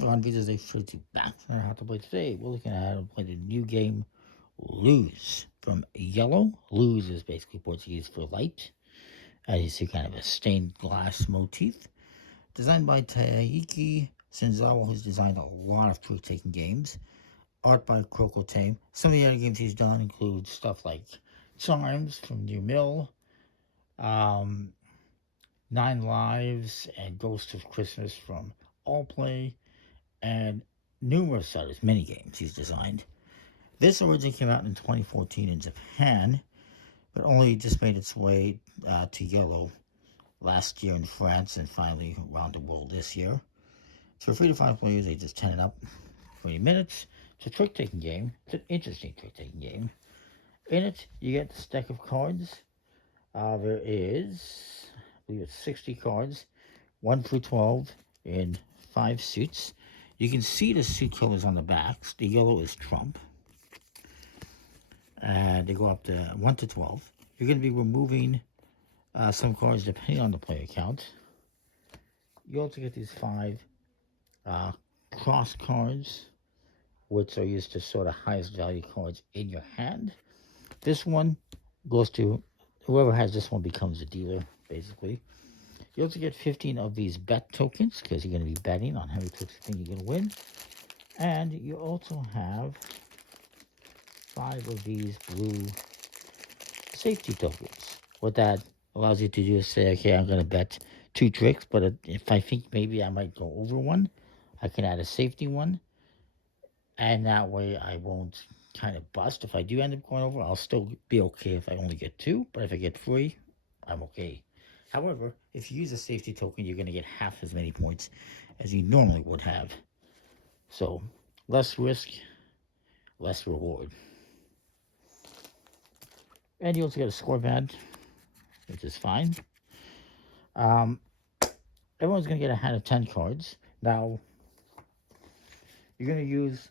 everyone, this is a free back on how to play today. We're looking at how to play the new game LUZ from Yellow. LUZ is basically Portuguese for light. As you see, kind of a stained glass motif. Designed by Taiki Senzawa, who's designed a lot of trick-taking games. Art by Crocotame. Some of the other games he's done include stuff like Charms from New Mill, 9 Lives, and Ghost of Christmas from All Play, and numerous others, mini games he's designed. This originally came out in 2014 in Japan, but only just made its way to Yellow last year in France and finally around the world this year. It's for 3 to 5 players, ages 10 and up, 20 minutes. It's a trick-taking game. It's an interesting trick-taking game. In it, you get the stack of cards. There is, I believe it's 60 cards, 1 through 12 in 5 suits. You can see the suit colors on the backs. The yellow is Trump. And they go up to 1 to 12. You're going to be removing some cards depending on the player count. You also get these 5 cross cards, which are used to sort of highest value cards in your hand. This one goes to whoever has this one becomes a dealer, basically. You also get 15 of these bet tokens because you're going to be betting on how many tricks you think you're going to win. And you also have 5 of these blue safety tokens. What that allows you to do is say, okay, I'm going to bet 2 tricks, but if I think maybe I might go over one, I can add a safety one. And that way I won't kind of bust. If I do end up going over, I'll still be okay if I only get 2. But if I get 3, I'm okay. However, if you use a safety token, you're going to get half as many points as you normally would have. So, less risk, less reward. And you also get a score pad, which is fine. Everyone's going to get a hand of 10 cards. Now, you're going to use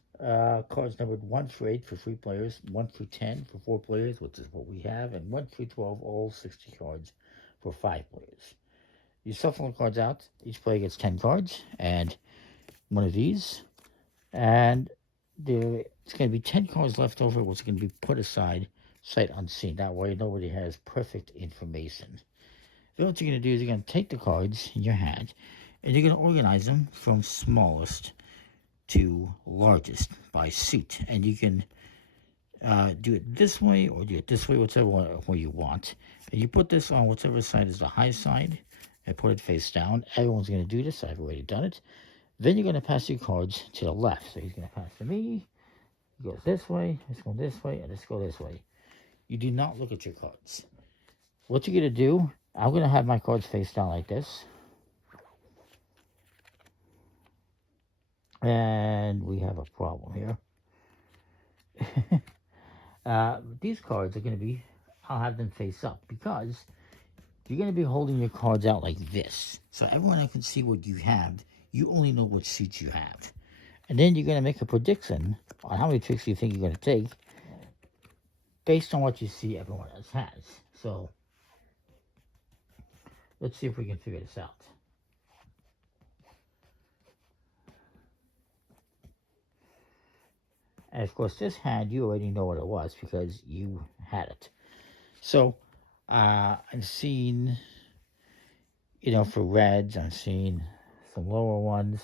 cards numbered 1 through 8 for 3 players, 1 through 10 for 4 players, which is what we have, and 1 through 12, all 60 cards for 5 players. You shuffle the cards out. Each player gets 10 cards and one of these. And it's going to be 10 cards left over, which is going to be put aside, sight unseen. That way nobody has perfect information. Then what you're going to do is you're going to take the cards in your hand and you're going to organize them from smallest to largest by suit. And you can do it this way or do it this way, whichever way you want. And you put this on whichever side is the high side and put it face down. Everyone's going to do this. I've already done it. Then you're going to pass your cards to the left. So he's going to pass to me. He goes this way, this go this way, and this go this way. You do not look at your cards. What you're going to do, I'm going to have my cards face down like this. And we have a problem here. These cards are going to be, I'll have them face up because you're going to be holding your cards out like this. So everyone can see what you have. You only know what suits you have. And then you're going to make a prediction on how many tricks you think you're going to take based on what you see everyone else has. So let's see if we can figure this out. And of course, this hand, you already know what it was because you had it. So, I'm seeing, for reds, I'm seeing some lower ones,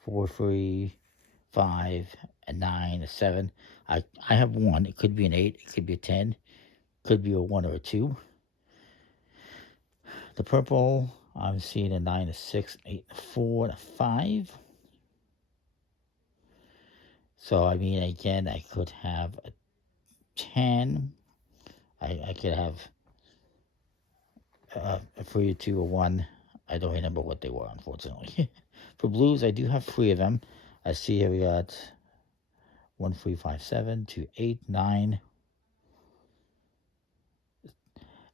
4, 3, 5, a 9, a 7. I have 1. It could be an 8. It could be a 10. Could be a 1 or a 2. The purple, I'm seeing a 9, a 6, an 8, a 4, and a 5. So, I mean, again, I could have a 10. I could have a 3, a 2, a 1. I don't remember what they were, unfortunately. For blues, I do have 3 of them. I see here we got 1, 3, 5, 7, 2, 8, 9.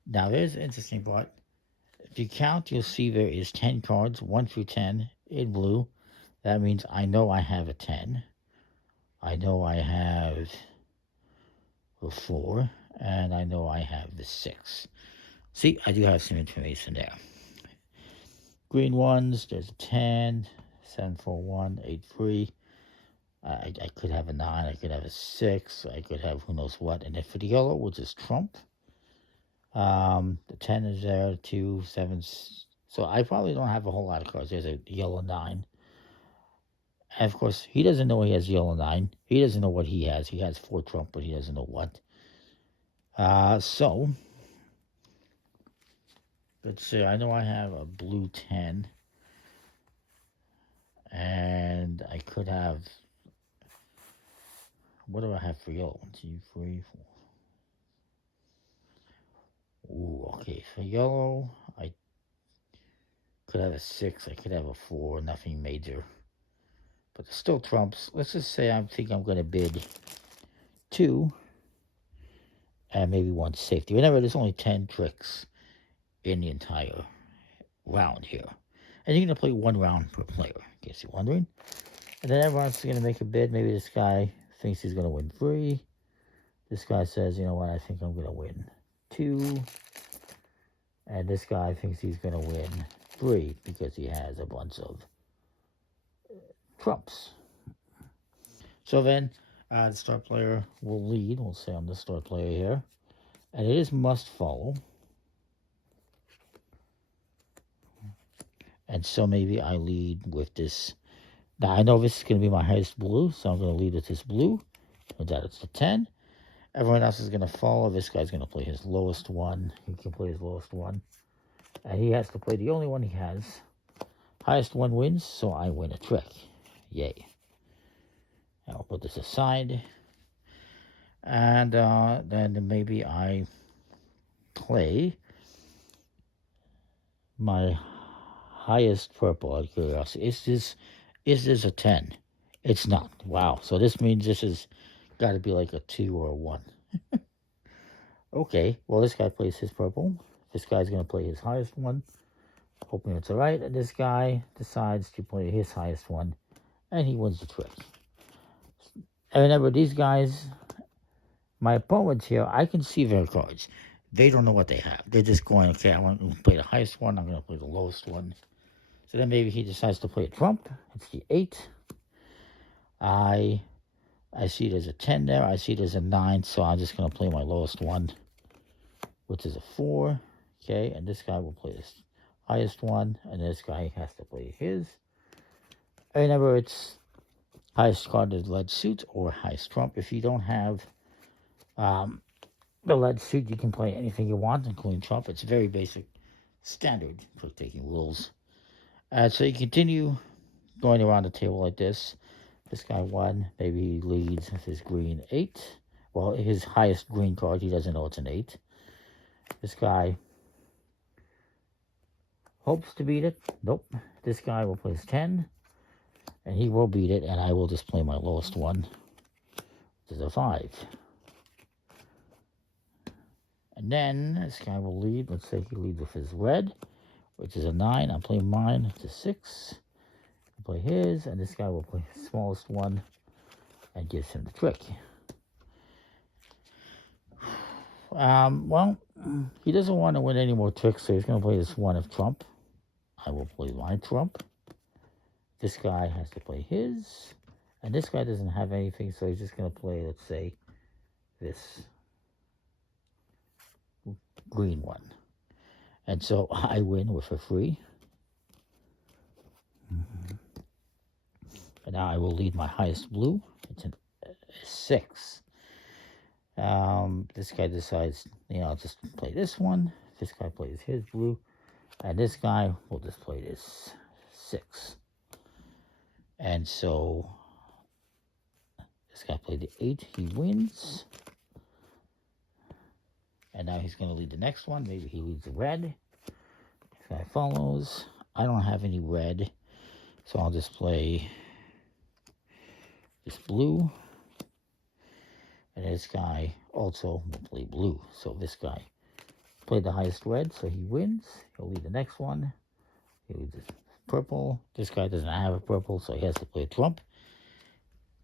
Now, there's an interesting part. If you count, you'll see there is 10 cards, 1 through 10 in blue. That means I know I have a 10. I know I have a 4, and I know I have the 6. See, I do have some information there. Green ones, there's a 10, 7, 4, 1, 8, 3. I could have a 9, I could have a 6, I could have who knows what. And then for the yellow, which is trump, the 10 is there, 2, 7. So I probably don't have a whole lot of cards. There's a yellow 9. And of course, he doesn't know he has yellow 9. He doesn't know what he has. He has 4 trump, but he doesn't know what. So, let's see. I know I have a blue 10. And I could have... What do I have for yellow? 1, 2, 3, 4. Ooh, okay. For yellow, I could have a 6. I could have a 4. Nothing major. But there's still trumps. Let's just say I think I'm going to bid 2. And maybe 1 safety. Remember, there's only 10 tricks in the entire round here. And you're going to play 1 round per player, in case you're wondering. And then everyone's going to make a bid. Maybe this guy thinks he's going to win 3. This guy says, you know what, I think I'm going to win 2. And this guy thinks he's going to win 3 because he has a bunch of trumps. So then the start player will lead. We'll say I'm the start player here. And it is must follow. And so maybe I lead with this. Now I know this is going to be my highest blue, so I'm going to lead with this blue. With that, it's the 10. Everyone else is going to follow. This guy's going to play his lowest one. He can play his lowest one. And he has to play the only one he has. Highest one wins, so I win a trick. Yay. I'll put this aside. And then maybe I play my highest purple out of curiosity. Is this a 10? It's not. Wow. So this means this has got to be like a 2 or a 1. Okay. Well, this guy plays his purple. This guy's going to play his highest one. Hoping it's all right. And this guy decides to play his highest one. And he wins the trick. And remember, these guys, my opponents here, I can see their cards. They don't know what they have. They're just going, okay, I want to play the highest one. I'm going to play the lowest one. So then maybe he decides to play a trump. It's the 8. I see there's a 10 there. I see there's a 9. So I'm just going to play my lowest one, which is a 4. Okay, and this guy will play this highest one. And this guy has to play his. And remember, it's highest card is lead suit or highest trump. If you don't have the lead suit, you can play anything you want, including trump. It's very basic, standard trick taking rules. So you continue going around the table like this. This guy won. Maybe he leads with his green 8. Well, his highest green card, he doesn't know it's an 8. This guy hopes to beat it. Nope. This guy will play his 10. And he will beat it, and I will just play my lowest one, which is a 5. And then this guy will lead. Let's say he leads with his red, which is a 9. I'm playing mine. It's a 6. I'll play his, and this guy will play his smallest one and gives him the trick. Well, he doesn't want to win any more tricks, so he's going to play this one of trump. I will play my trump. This guy has to play his. And this guy doesn't have anything, so he's just going to play, let's say, this green one. And so I win with a 3. And now I will lead my highest blue. It's a 6. This guy decides, I'll just play this one. This guy plays his blue. And this guy will just play this 6. And so this guy played the 8. He wins. And now he's going to lead the next one. Maybe he leads the red. This guy follows. I don't have any red. So I'll just play this blue. And this guy also will play blue. So this guy played the highest red. So he wins. He'll lead the next one. He leads this purple. This guy doesn't have a purple, so he has to play a trump.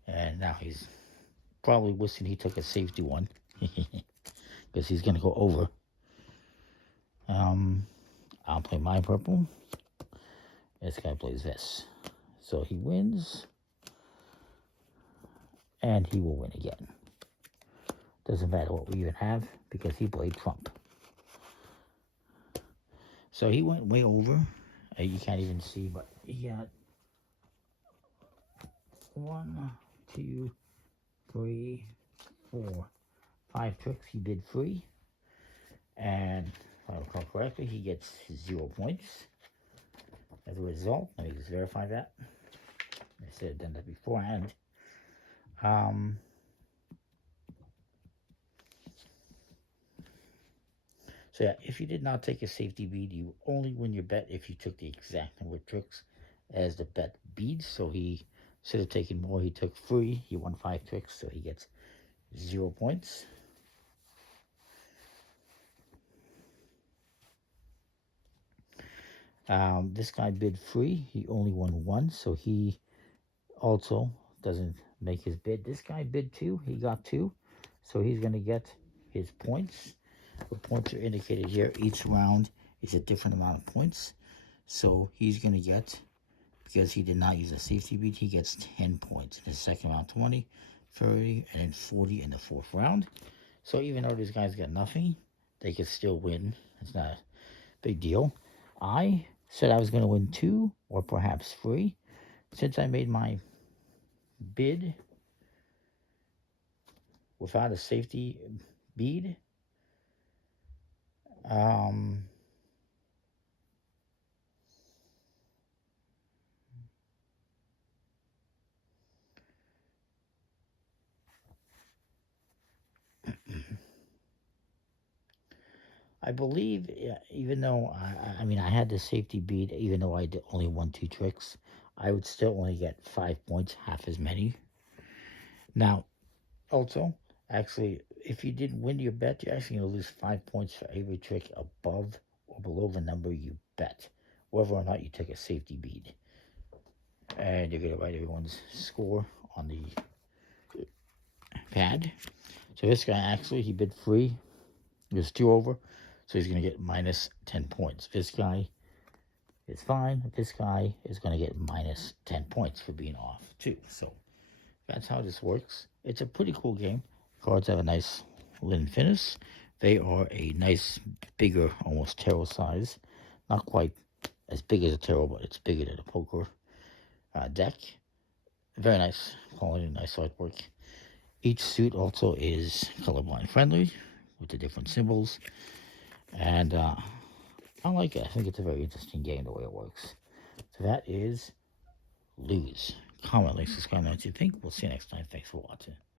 And now he's probably wishing he took a safety one. Because he's going to go over. I'll play my purple. This guy plays this. So he wins, and he will win again. Doesn't matter what we even have, because he played Trump. So he went way over. You can't even see, but he got 1, 2, 3, 4, 5 tricks. He bid free. And if I recall correctly, he gets 0 points. As a result, let me just verify that. I should have done that beforehand. So yeah, if you did not take a safety bead, you only win your bet if you took the exact number of tricks as the bet beads. So he should have taken more. He took free. He won 5 tricks, so he gets 0 points. This guy bid free. He only won 1, so he also doesn't make his bid. This guy bid 2. He got 2, so he's going to get his points. The points are indicated here. Each round is a different amount of points. So he's going to get, because he did not use a safety bead, he gets 10 points. In the second round, 20, 30, and then 40 in the 4th round. So even though these guys got nothing, they could still win. It's not a big deal. I said I was going to win 2 or perhaps 3. Since I made my bid without a safety bead, I believe, even though, I mean, I had the safety bead, even though I did only won 2 tricks, I would still only get 5 points, half as many. Now, also, actually, if you didn't win your bet, you're actually going to lose 5 points for every trick above or below the number you bet, whether or not you took a safety bead. And you're going to write everyone's score on the pad. So this guy actually, he bid free. It was 2 over, so he's going to get minus 10 points. This guy is fine. This guy is going to get minus 10 points for being off too. So that's how this works. It's a pretty cool game. Cards have a nice linen finish. They are a nice, bigger, almost tarot size. Not quite as big as a tarot, but it's bigger than a poker deck. Very nice quality, nice artwork. Each suit also is colorblind friendly with the different symbols. And I like it. I think it's a very interesting game the way it works. So that is LUZ. Comment, like, subscribe, and what you think. We'll see you next time. Thanks for watching.